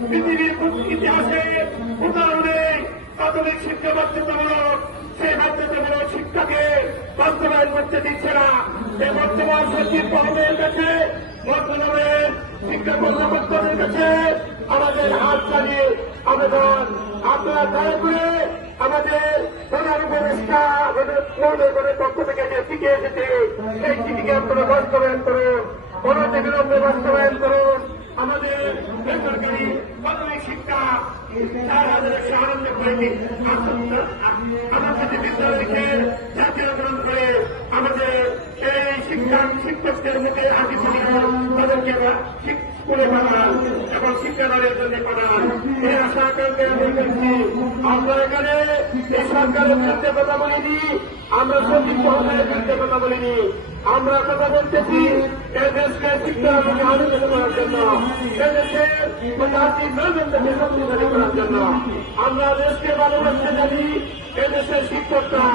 পৃথিবীর ইতিহাসে উদাহরণে প্রাথমিক শিক্ষা বাধ্যতামূলক সেই বাধ্যতামূলক শিক্ষাকে বাস্তবায়ন করতে দিচ্ছে না। এই বর্তমান সচিব মহোদয়ের কাছে, বর্তমানের শিক্ষা কর্মকর্তাদের কাছে আমাদের হাত চালিয়ে আবেদন, আপনারা দয়া করে আমাদের প্রধান উপদেষ্টা মহোদয়ের পক্ষ থেকে যে চিঠি এসেছে সেই চিঠিকে আপনারা বাস্তবায়ন করুন, অনতিবিলম্বে বাস্তবায়ন করুন। আমাদের বেসরকারি প্রাথমিক শিক্ষা 4,100 করে আমাদের বিদ্যালয়কে জাতীয়করণ করে আমাদের এই শিক্ষকদের মুখে হাসি ফুটিয়ে তাদেরকে স্কুলে পাঠান এবং শিক্ষাদানের জন্য পাঠান। এই আশা আকাঙ্ক্ষা আমি করছি। আমরা এখানে এই সরকারের বিরুদ্ধে কথা বলিনি, আমরা সচিব মহোদয়ের বিরুদ্ধে কথা বলিনি, আমরা কথা বলতেছি এই দেশকে শিক্ষার মধ্যে আলোচনা করার জন্য, এদেশের জাতির মেরুদণ্ডকে শক্তিশালী করার জন্য। আমরা দেশকে ভালোবাসতে জানি, এদেশের শিক্ষকরা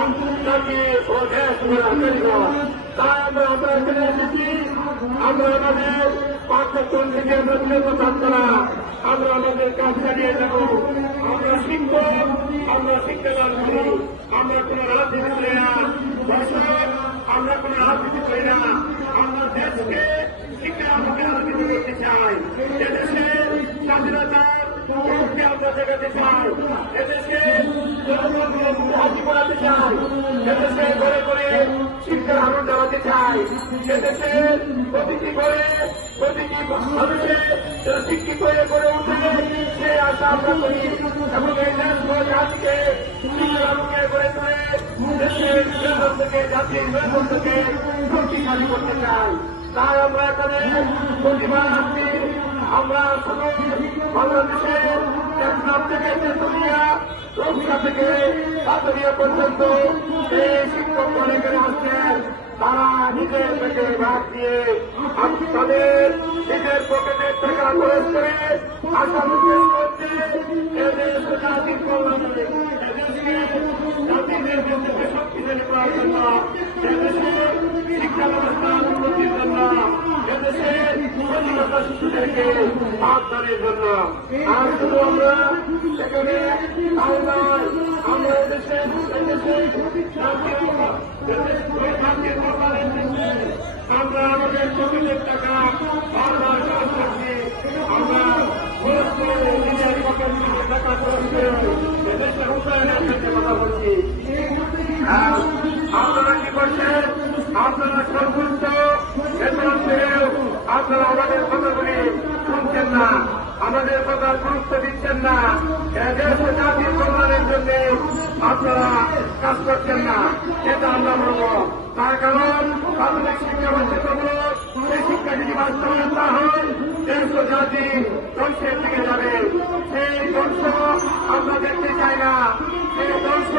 জাতি ও দেশ কারিগর। তাই আমরা এখানে এসেছি। আমরা আমাদের পাঠ্যক্রম থেকে আমরা বিরত থাকবো না, আমরা আমাদের কাজ চালিয়ে যাব। আমরা শিক্ষক, আমরা শিক্ষাদান করি, আমরা কোন রাজনীতি করি না, দর্শক আমরা কোন রাজনীতি করি না। আমরা দেশকে শিক্ষার মুখে রাজনীতি করতে চাই, এদেশের স্বাধীনতার পক্ষে আমরা দেখাতে চাই, এদেশে হাতি পড়াতে চাই, এদেশে ঘরে ঘরে শিক্ষার আনন্দ জানাতে চাই, এদেশের প্রতিটি ঘরে প্রতিটি মানুষে শিক্ষিত হয়ে গড়ে উঠে সে আশা আমরা করি এবং এই দেশ জাতিকে শিক্ষার আলোকে গড়ে তুলে দেশের মেরুদণ্ড থেকে জাতির মেরুদণ্ড থেকে শক্তিশালী করতে চাই। তাই আমরা এখানে প্রতিবার আসছি। আমরা শুধু বাংলাদেশের টেকনাফ থেকে তেতুলিয়া, রক্ষা থেকে পাতুরিয়া পর্যন্ত এই শিক্ষকগণ এখানে আসছেন। তারা নিজের থেকে ভাগ দিয়ে তাদের নিজের পকেটের টাকা খরচ করে আশা উদ্দেশ্য করছে এদেশ জাতির কল্যাণে, এদেশকে জাতিদের মধ্যে শক্তিশালী করার জন্য, এদেশের শিক্ষা ব্যবস্থা উন্নতির জন্য, এদেশের স্বাধীনতা শিশুদেরকে পাঠদানের জন্য। আর শুধু আমরা সেখানে আমরা এদেশের আমরা আমাদের পকেটের টাকা বারবার খরচ করছি। আমরা খরচ করে নিজের পকেটের টাকা খরচ করে এদেশের উন্নয়নের ক্ষেত্রে কথা বলছি। আপনারা কি করছেন? আপনারা সর্বোচ্চ বেতন পেয়েও আপনারা আমাদের কথাগুলি শুনছেন না, আমাদের কথা গুরুত্ব দিচ্ছেন না, দেশ ও জাতির কল্যাণের জন্য আপনারা কাজ করছেন না, এটা আমরা বলবো। তার কারণ প্রাথমিক শিক্ষা বাধ্যতামূলক, সেই শিক্ষা যদি বাস্তবায়ন না হয় দেশ ও জাতি ধ্বংসের দিকে যাবে। সেই ধ্বংস আমরা দেখতে চাই না, সেই ধ্বংস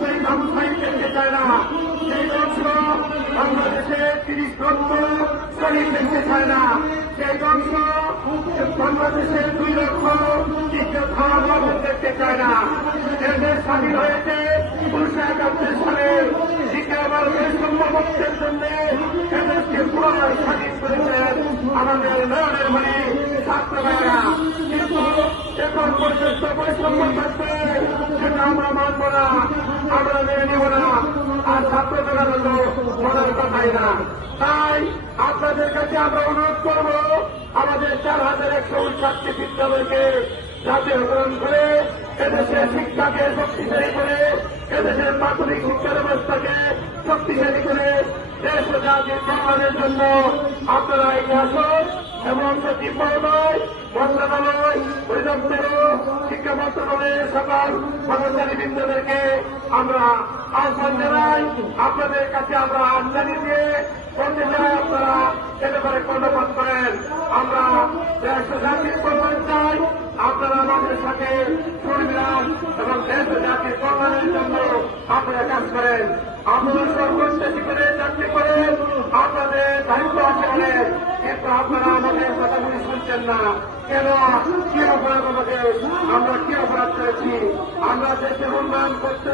সেই ব্যবসায়ী দেখতে চায় না, সেই ধ্বংস বাংলাদেশের 30 লক্ষ শ্রমিক দেখতে চায় না, সেই ধ্বংস বাংলাদেশের 2 লক্ষ শিক্ষক দেখতে চায় না। দেশের স্বাধীন হয়েছে 1971 সালে, শিক্ষা ভারতের সম্ভবতের জন্য এদেশকে পুনরায় স্বাধীন করেছেন আমাদের নয়নের মণি ছাত্র ভাইয়েরা। কিন্তু এখন পর্যন্ত বৈষম্য থাকবে, সেটা আমরা মানব না, আমরা মেনে নেব না। আর ছাত্র জনগণ মনের কথাই না। তাই আপনাদের কাছে আমরা অনুরোধ করব, আমাদের 4,159 বিদ্যালয়কে জাতীয়করণ করে এদেশের শিক্ষাকে শক্তিশালী করে, এদেশের প্রাথমিক শিক্ষা ব্যবস্থাকে শক্তিশালী করে দেশ ও জাতির কল্যাণের জন্য আপনারা এগিয়ে আসুন এবং সচিব মহোদয়, মন্ত্রণালয়, অধিদপ্তর, শিক্ষা মন্ত্রণালয়ের সকল কর্মচারীবৃন্দদেরকে আমরা আহ্বান জানাই। আপনাদের কাছে আমরা আহ্বান দিয়ে বলতে চাই, আপনারা এ ব্যাপারে কর্ণপাত করেন। আমরা দেশ ও জাতির কল্যাণ চাই, আপনারা আমাদের সাথে সুবিধান এবং দেশ ও জাতির কল্যাণের জন্য আপনারা কাজ করেন। আপনারা সর্বোচ্চ করে চাকরি করেন, আপনাদের দায়িত্ব আছে বলে, কিন্তু আপনারা আমাদের কথাগুলি শুনছেন না কেন? কি অপরাধ আমাদের? আমরা কি অপরাধ করেছি? আমরা দেশের উন্নয়ন করতে